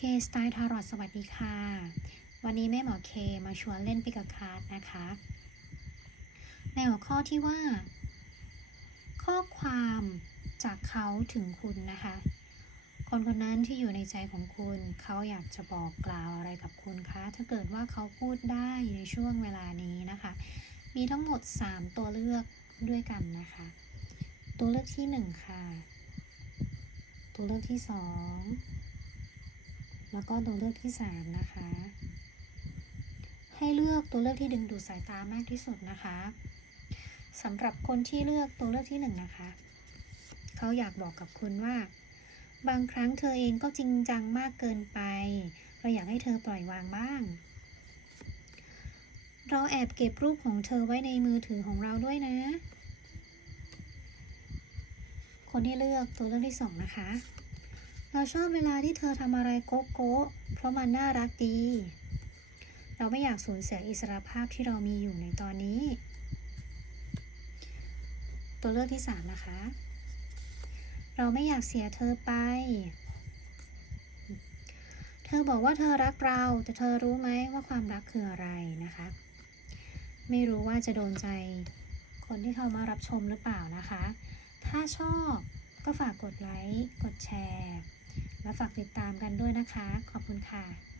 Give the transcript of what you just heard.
เคสไตล์ทารอตสวัสดีค่ะ วันนี้แม่หมอเคมาชวนเล่นปิกาคาร์ดนะคะ ในหัวข้อที่ว่า ข้อความจากเขาถึงคุณนะคะ คนคนนั้นที่อยู่ในใจของคุณ เขาอยากจะบอกกล่าวอะไรกับคุณคะ ถ้าเกิดว่าเขาพูดได้ในช่วงเวลานี้นะคะ มีทั้งหมด 3 ตัวเลือกด้วยกันนะคะ ตัวเลือกที่ 1 ค่ะ ตัวเลือกที่ 2 แล้วก็ตัวเลือกที่ 3 นะคะ ให้เลือกตัวเลือกที่ดึงดูดสายตามากที่สุดนะคะสำหรับคนที่เลือกตัวเลือกที่ 1 นะคะ เขาอยากบอกกับคุณว่า บางครั้งเธอเองก็จริงจังมากเกินไป เราอยากให้เธอปล่อยวางบ้าง เราแอบเก็บรูปของเธอไว้ในมือถือของเราด้วยนะ คนที่เลือกตัวเลือกที่สองนะคะ เราชอบเวลาที่เธอทำอะไรโก๊ะโก๊ะเพราะมันน่ารักดี เราไม่อยากสูญเสียอิสรภาพที่เรามีอยู่ในตอนนี้ ตัวเลือกที่สามนะคะ เราไม่อยากเสียเธอไป เธอบอกว่าเธอรักเรา แต่เธอรู้ไหมว่าความรักคืออะไรนะคะ ไม่รู้ว่าจะโดนใจคนที่เข้ามารับชมหรือเปล่านะคะ ถ้าชอบก็ฝากกดไลค์ กดแชร์ และฝากติดตามกันด้วยนะคะ ขอบคุณค่ะ